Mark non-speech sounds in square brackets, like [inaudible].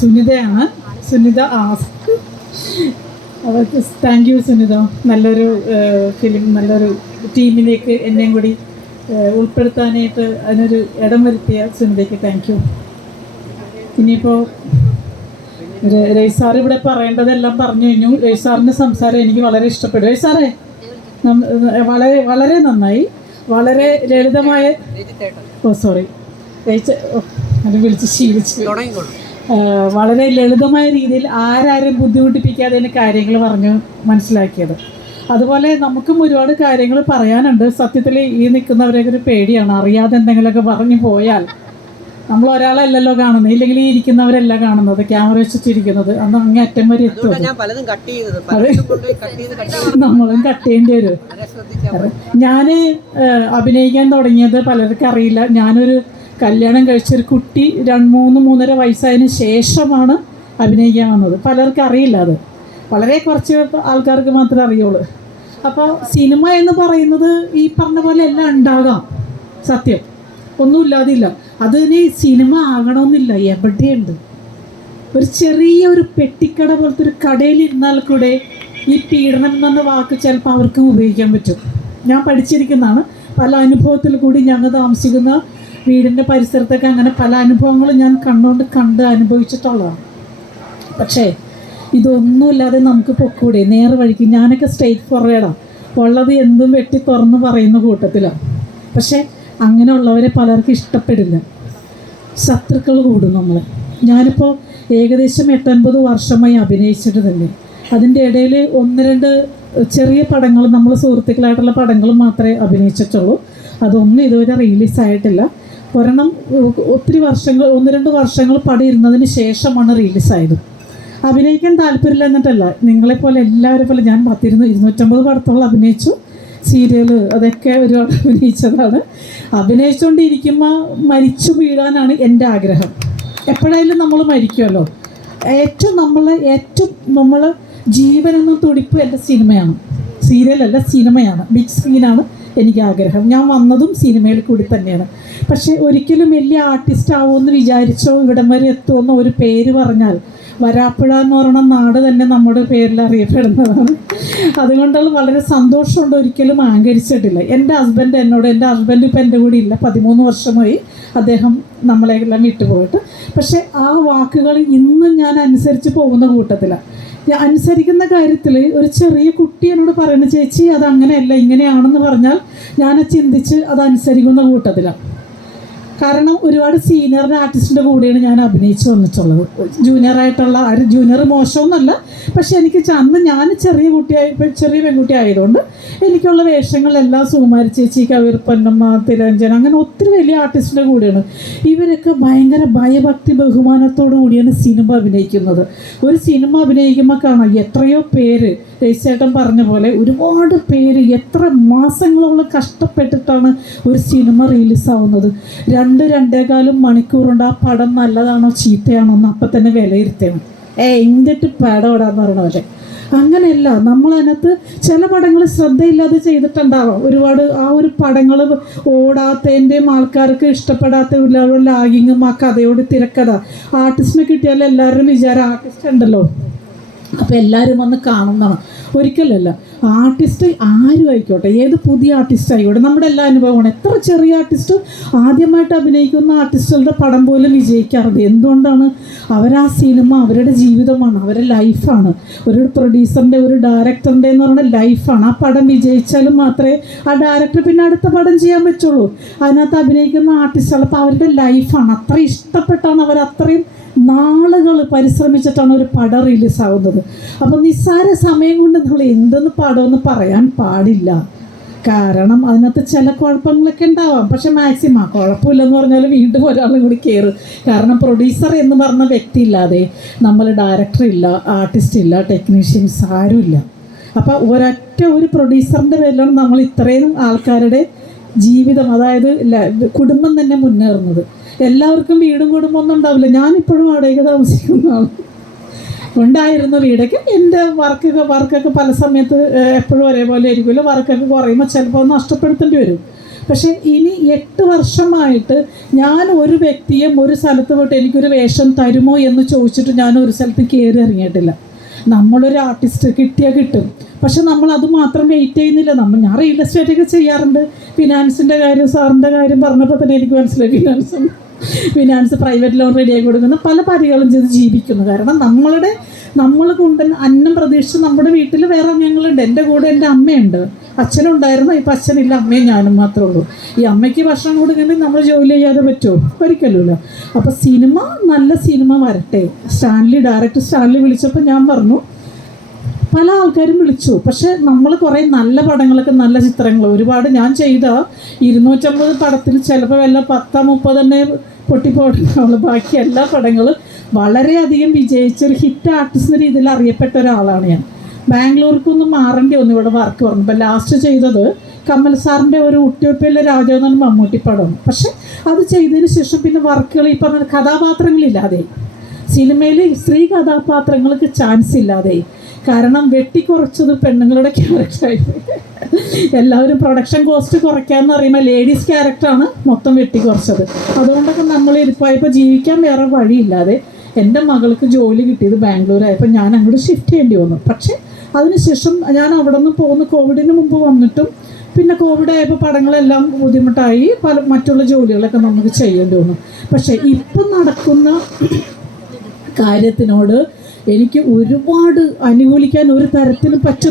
സുനിതയാണ്. Sunitha ask. അവർക്ക് thank you Sunitha. നല്ലൊരു film നല്ലൊരു ടീമിലേക്ക് എന്നെയും കൂടി ഉൾപ്പെടുത്താനായിട്ട് അതിനൊരു ഇടം വരുത്തിയ സുനിതയ്ക്ക് താങ്ക് യു ഇനിയിപ്പോൾ രവിസാർ ഇവിടെ പറയേണ്ടതെല്ലാം പറഞ്ഞു കഴിഞ്ഞു. രവിസാറിന്റെ സംസാരം എനിക്ക് വളരെ ഇഷ്ടപ്പെട്ടു. രവിസാറേ വളരെ വളരെ നന്നായി. വളരെ ലളിതമായ ഓ സോറി വിളിച്ച് ശീലിച്ചു ആ, വളരെ ലളിതമായ രീതിയിൽ ആരാരും ബുദ്ധിമുട്ടിപ്പിക്കാതെ തന്നെ കാര്യങ്ങൾ പറഞ്ഞ് മനസ്സിലാക്കിയത്. അതുപോലെ നമുക്കും ഒരുപാട് കാര്യങ്ങൾ പറയാനുണ്ട്. സത്യത്തിൽ ഈ നിൽക്കുന്നവരെയൊക്കെ ഒരു പേടിയാണ്. അറിയാതെ എന്തെങ്കിലുമൊക്കെ പറഞ്ഞു പോയാൽ നമ്മൾ ഒരാളല്ലല്ലോ കാണുന്നത്. ഇല്ലെങ്കിൽ ഈ ഇരിക്കുന്നവരല്ല കാണുന്നത്. ക്യാമറ വെച്ചിട്ടിരിക്കുന്നത്. അന്ന് അങ്ങേ അറ്റം വരെ എത്തും. [laughs] നമ്മളും കട്ട് ചെയ്യേണ്ടി വരും. ഞാൻ അഭിനയിക്കാൻ തുടങ്ങിയത് പലർക്കും അറിയില്ല. ഞാനൊരു കല്യാണം കഴിച്ചൊരു കുട്ടി രണ്ട് മൂന്ന് മൂന്നര വയസ്സായതിന് ശേഷമാണ് അഭിനയിക്കാൻ വന്നത് പലർക്കും അറിയില്ല അത്. വളരെ കുറച്ച് ആൾക്കാർക്ക് മാത്രമേ അറിയുള്ളൂ. അപ്പോൾ സിനിമ എന്ന് പറയുന്നത് ഈ പറഞ്ഞ പോലെ എല്ലാം ഉണ്ടാകാം. സത്യം. ഒന്നുമില്ലാതില്ല. അതിന് സിനിമ ആകണമെന്നില്ല. എവിടെയുണ്ട്? ഒരു ചെറിയ ഒരു പെട്ടിക്കട പോലത്തെ ഒരു കടയിൽ ഇരുന്നാൽ കൂടെ ഈ പീഡനം എന്ന വാക്ക് ചിലപ്പോൾ അവർക്കും ഉപയോഗിക്കാൻ പറ്റും. ഞാൻ പഠിച്ചിരിക്കുന്നതാണ്. പല അനുഭവത്തിൽ കൂടി ഞങ്ങൾ താമസിക്കുന്ന വീടിന്റെ പരിസരത്തൊക്കെ അങ്ങനെ പല അനുഭവങ്ങളും ഞാൻ കണ്ടുകൊണ്ട് കണ്ട് അനുഭവിച്ചിട്ടുള്ളതാണ്. പക്ഷേ ഇതൊന്നുമില്ലാതെ നമുക്ക് പൊക്കൂടെ. നേരെ വഴിക്ക് ഞാനൊക്കെ സ്ട്രേറ്റ് ഫോർവേഡാണ് ഉള്ളത് എന്തും വെട്ടി തുറന്ന് പറയുന്ന കൂട്ടത്തിലാണ് പക്ഷേ അങ്ങനെയുള്ളവരെ പലർക്കും ഇഷ്ടപ്പെടില്ല. ശത്രുക്കൾ കൂടും നമ്മൾ ഞാനിപ്പോൾ ഏകദേശം എട്ടൊൻപത് വർഷമായി അഭിനയിച്ചിട്ട് തന്നെ അതിന്റെ ഇടയിൽ ഒന്ന് രണ്ട് ചെറിയ പടങ്ങൾ നമ്മൾ സുഹൃത്തുക്കളായിട്ടുള്ള പടങ്ങൾ മാത്രമേ അഭിനയിച്ചിട്ടുള്ളൂ. അതൊന്നും ഇതുവരെ റിലീസ് ആയിട്ടില്ല. ഒരെണ്ണം ഒത്തിരി വർഷങ്ങൾ ഒന്ന് രണ്ട് വർഷങ്ങൾ പടിയിരുന്നതിന് ശേഷമാണ് റിലീസായത്. അഭിനയിക്കാൻ താല്പര്യമില്ല എന്നിട്ടല്ല നിങ്ങളെപ്പോലെ എല്ലാവരും പോലെ ഞാൻ പത്തിരുന്ന് ഇരുന്നൂറ്റമ്പത് പടത്തോളം അഭിനയിച്ചു. സീരിയൽ അതൊക്കെ ഒരുപാട് [laughs] അഭിനയിച്ചതാണ്. അഭിനയിച്ചുകൊണ്ടിരിക്കുമ്പോൾ മരിച്ചു വീഴാനാണ് എന്റെ ആഗ്രഹം. എപ്പോഴായാലും നമ്മൾ മരിക്കുമല്ലോ. ഏറ്റവും നമ്മൾ ഏറ്റവും നമ്മൾ ജീവനെന്ന തുടിപ്പ് എന്റെ സിനിമയാണ്. സീരിയലല്ല സിനിമയാണ്. ബിഗ് സ്ക്രീനാണ്. എനിക്ക് ആഗ്രഹം ഞാൻ വന്നതും സിനിമയിൽ കൂടി തന്നെയാണ്. പക്ഷേ ഒരിക്കലും വലിയ ആർട്ടിസ്റ്റ് ആവുമെന്ന് വിചാരിച്ചോ ഇവിടം വരെ എത്തുമെന്ന് ഒരു പേര് പറഞ്ഞാൽ വരാപ്പുഴ എന്ന് പറയുന്ന നാട് തന്നെ നമ്മുടെ പേരിൽ അറിയപ്പെടുന്നതാണ്. അതുകൊണ്ടുള്ള വളരെ സന്തോഷമുണ്ട് ഒരിക്കലും അഹങ്കരിച്ചിട്ടില്ല. എന്റെ ഹസ്ബൻഡ് എന്നോട് എന്റെ ഹസ്ബൻഡ് ഇപ്പം എന്റെ കൂടെ ഇല്ല. പതിമൂന്ന് വർഷമായി അദ്ദേഹം നമ്മളെല്ലാം വിട്ടുപോയിട്ട്. പക്ഷേ ആ വാക്കുകൾ ഇന്നും ഞാൻ അനുസരിച്ച് പോകുന്ന കൂട്ടത്തിലാണ്. അനുസരിക്കുന്ന കാര്യത്തിൽ ഒരു ചെറിയ കുട്ടി എന്നോട് പറയുന്ന ചേച്ചി അത് അങ്ങനെയല്ല ഇങ്ങനെയാണെന്ന് പറഞ്ഞാൽ ഞാൻ ചിന്തിച്ച് അത് അനുസരിക്കുന്ന കൂട്ടത്തിലാണ് കാരണം ഒരുപാട് സീനിയർ ആർട്ടിസ്റ്റിന്റെ കൂടെയാണ് ഞാൻ അഭിനയിച്ച് വന്നിട്ടുള്ളത്. ജൂനിയർ ആയിട്ടുള്ള ജൂനിയർ മോശമൊന്നുമല്ല പക്ഷെ എനിക്ക് അന്ന് ഞാൻ ചെറിയ കുട്ടിയായി ചെറിയ പെൺകുട്ടി ആയതുകൊണ്ട് എനിക്കുള്ള വേഷങ്ങളെല്ലാം സുകുമാരി ചേച്ചി കവിർ പൊന്നമ്മ തിരഞ്ജന അങ്ങനെ ഒത്തിരി വലിയ ആർട്ടിസ്റ്റിന്റെ കൂടെയാണ്. ഇവരൊക്കെ ഭയങ്കര ഭയഭക്തി ബഹുമാനത്തോടു കൂടിയാണ് സിനിമ അഭിനയിക്കുന്നത്. ഒരു സിനിമ അഭിനയിക്കുമ്പോൾ കാണാം എത്രയോ പേര് രജിച്ചേട്ടൻ പറഞ്ഞ പോലെ ഒരുപാട് പേര് എത്ര മാസങ്ങളോളം കഷ്ടപ്പെട്ടിട്ടാണ് ഒരു സിനിമ റിലീസാവുന്നത്. രണ്ട് രണ്ടേകാലും മണിക്കൂറുണ്ട് ആ പടം നല്ലതാണോ ചീത്തയാണോ എന്ന് അപ്പം തന്നെ വിലയിരുത്തണം. ഏ എന്നിട്ട് പടം ഇടാന്ന് പറഞ്ഞ പോലെ? അങ്ങനെയല്ല നമ്മൾ അതിനകത്ത് ചില പടങ്ങൾ ശ്രദ്ധയില്ലാതെ ചെയ്തിട്ടുണ്ടാവാം. ഒരുപാട് ആ ഒരു പടങ്ങൾ ഓടാത്തതിന്റെയും ആൾക്കാർക്ക് ഇഷ്ടപ്പെടാത്ത ലാഗിങ്ങും ആ കഥയോട് തിരക്കഥ. ആർട്ടിസ്റ്റിനെ കിട്ടിയാൽ എല്ലാവരും വിചാരം ആർട്ടിസ്റ്റ് ഉണ്ടല്ലോ. അപ്പോൾ എല്ലാവരും വന്ന് കാണുന്നതാണ്. ഒരിക്കലല്ല ആർട്ടിസ്റ്റ് ആരും ആയിക്കോട്ടെ ഏത് പുതിയ ആർട്ടിസ്റ്റ് ആയിക്കോട്ടെ? നമ്മുടെ എല്ലാ അനുഭവമാണ്. എത്ര ചെറിയ ആർട്ടിസ്റ്റ് ആദ്യമായിട്ട് അഭിനയിക്കുന്ന ആർട്ടിസ്റ്റുകളുടെ പടം പോലും വിജയിക്കാറുണ്ട്. എന്തുകൊണ്ടാണ്? അവരാ സിനിമ അവരുടെ ജീവിതമാണ് അവരുടെ ലൈഫാണ് ഒരു പ്രൊഡ്യൂസറിന്റെ ഒരു ഡയറക്ടറിന്റെ എന്ന് പറഞ്ഞ ലൈഫാണ് ആ പടം വിജയിച്ചാലും മാത്രമേ ആ ഡയറക്ടർ പിന്നെ അടുത്ത പടം ചെയ്യാൻ പറ്റുള്ളൂ. അതിനകത്ത് അഭിനയിക്കുന്ന ആർട്ടിസ്റ്റുകൾ അപ്പോൾ അവരുടെ ലൈഫാണ് അത്ര ഇഷ്ടപ്പെട്ടാണ് അവർ അത്രയും നാളുകൾ പരിശ്രമിച്ചിട്ടാണ് ഒരു പടം റിലീസാവുന്നത് അപ്പോൾ നിസ്സാര സമയം കൊണ്ട് നമ്മൾ എന്തെന്ന് പടമെന്ന് പറയാൻ പാടില്ല. കാരണം അതിനകത്ത് ചില കുഴപ്പങ്ങളൊക്കെ ഉണ്ടാവാം. പക്ഷെ മാക്സിമം കുഴപ്പമില്ലെന്ന് പറഞ്ഞാൽ വീണ്ടും ഒരാളും കൂടി കയറും കാരണം പ്രൊഡ്യൂസർ എന്ന് പറഞ്ഞ വ്യക്തി ഇല്ലാതെ നമ്മൾ ഡയറക്ടർ ഇല്ല ആർട്ടിസ്റ്റ് ഇല്ല ടെക്നീഷ്യൻസ് ആരുമില്ല അപ്പോൾ ഒരൊറ്റ ഒരു പ്രൊഡ്യൂസറിന്റെ പേരിലാണ് നമ്മൾ ഇത്രയും ആൾക്കാരുടെ ജീവിതം അതായത് കുടുംബം തന്നെ മുന്നേറുന്നത്. എല്ലാവർക്കും വീടും കുടുംബം ഒന്നും ഉണ്ടാവില്ല. ഞാനിപ്പോഴും വാടക താമസിക്കുന്നതാണ് ഉണ്ടായിരുന്നു വീടൊക്കെ എന്റെ വർക്കൊക്കെ വർക്കൊക്കെ പല സമയത്ത് എപ്പോഴും ഒരേപോലെ ആയിരിക്കുമല്ലോ. വർക്കൊക്കെ കുറയുമ്പോൾ ചിലപ്പോൾ നഷ്ടപ്പെടുത്തേണ്ടി വരും. പക്ഷെ ഇനി എട്ട് വർഷമായിട്ട് ഞാൻ ഒരു വ്യക്തിയും ഒരു സ്ഥലത്ത് പോയിട്ട് എനിക്കൊരു വേഷം തരുമോ എന്ന് ചോദിച്ചിട്ട് ഞാൻ ഒരു സ്ഥലത്ത് കയറി ഇറങ്ങിയിട്ടില്ല. നമ്മളൊരു ആർട്ടിസ്റ്റ് കിട്ടിയാൽ കിട്ടും. പക്ഷെ നമ്മൾ അത് മാത്രം വെയിറ്റ് ചെയ്യുന്നില്ല. നമ്മൾ ഞാൻ റിയൽ എസ്റ്റേറ്റ് ഒക്കെ ചെയ്യാറുണ്ട്. ഫിനാൻസിന്റെ കാര്യം സാറിന്റെ കാര്യം പറഞ്ഞപ്പോൾ തന്നെ എനിക്ക് മനസ്സിലായി. ഫിനാൻസ് ഫിനാൻസ് പ്രൈവറ്റ് ലോൺ റെഡിയാക്കി കൊടുക്കുന്ന പല പരികളും ചെയ്ത് ജീവിക്കുന്നു. കാരണം നമ്മളുടെ നമ്മൾ കൊണ്ട് അന്നം പ്രതീക്ഷിച്ച് നമ്മുടെ വീട്ടിൽ വേറെ അംഗങ്ങളുണ്ട്. എന്റെ കൂടെ എന്റെ അമ്മയുണ്ട്. അച്ഛനുണ്ടായിരുന്നു ഇപ്പം അച്ഛനില്ല. അമ്മയും ഞാനും മാത്രമേ ഉള്ളൂ. ഈ അമ്മയ്ക്ക് ഭക്ഷണം കൊടുക്കണമെങ്കിൽ നമ്മൾ ജോലി ചെയ്യാതെ പറ്റുമോ? ഒരിക്കലുമല്ലോ. അപ്പോൾ സിനിമ നല്ല സിനിമ വരട്ടെ. സ്റ്റാൻലി ഡയറക്ടർ സ്റ്റാൻലി വിളിച്ചപ്പോൾ ഞാൻ പറഞ്ഞു പല ആൾക്കാരും വിളിച്ചു. പക്ഷെ നമ്മൾ കുറേ നല്ല പടങ്ങളൊക്കെ നല്ല ചിത്രങ്ങൾ. ഒരുപാട് ഞാൻ ചെയ്ത ഇരുന്നൂറ്റമ്പത് പടത്തിൽ ചിലപ്പോൾ വല്ല പത്താ തന്നെ പൊട്ടിപ്പോയിട്ടുണ്ടാവുള്ളൂ. ബാക്കി എല്ലാ പടങ്ങളും വളരെയധികം വിജയിച്ച ഒരു ഹിറ്റ് ആർട്ടിസ്റ്റ് രീതിയിൽ അറിയപ്പെട്ട ഒരാളാണ് ഞാൻ. ബാംഗ്ലൂർക്കൊന്നും മാറേണ്ടി വന്നു ഇവിടെ വർക്ക് പറഞ്ഞു ഇപ്പം ലാസ്റ്റ് ചെയ്തത് കമൽ സാറിന്റെ ഒരു ഉട്ടിയൊപ്പിലെ രാജാവ് മമ്മൂട്ടി പടം. പക്ഷെ അത് ചെയ്തതിന് ശേഷം പിന്നെ വർക്കുകൾ ഈ പറഞ്ഞ കഥാപാത്രങ്ങളില്ലാതെ. സിനിമയിൽ സ്ത്രീ കഥാപാത്രങ്ങൾക്ക് ചാൻസ് ഇല്ലാതെ. കാരണം വെട്ടിക്കുറച്ചത് പെണ്ണുങ്ങളുടെ ക്യാരക്ടറായി എല്ലാവരും പ്രൊഡക്ഷൻ കോസ്റ്റ് കുറയ്ക്കാന്ന് പറയുമ്പോൾ ലേഡീസ് ക്യാരക്ടറാണ് മൊത്തം വെട്ടിക്കുറച്ചത് അതുകൊണ്ടൊക്കെ നമ്മൾ ഇരിപ്പായപ്പോൾ ജീവിക്കാൻ വേറെ വഴിയില്ലാതെ എന്റെ മകൾക്ക് ജോലി കിട്ടിയത് ബാംഗ്ലൂരായപ്പോൾ ഞാൻ അങ്ങോട്ട് ഷിഫ്റ്റ് ചെയ്യേണ്ടി വന്നു. പക്ഷേ അതിനുശേഷം ഞാൻ അവിടെ നിന്ന് പോകുന്ന. കോവിഡിന് മുമ്പ് വന്നിട്ടും പിന്നെ കോവിഡ് ആയപ്പോൾ പടങ്ങളെല്ലാം ബുദ്ധിമുട്ടായി. പല മറ്റുള്ള ജോലികളൊക്കെ നമുക്ക് ചെയ്യേണ്ടി വന്നു. പക്ഷേ ഇപ്പം നടക്കുന്ന കാര്യത്തിനോട് എനിക്ക് ഒരുപാട് അനുകൂലിക്കാൻ ഒരു തരത്തിലും പറ്റും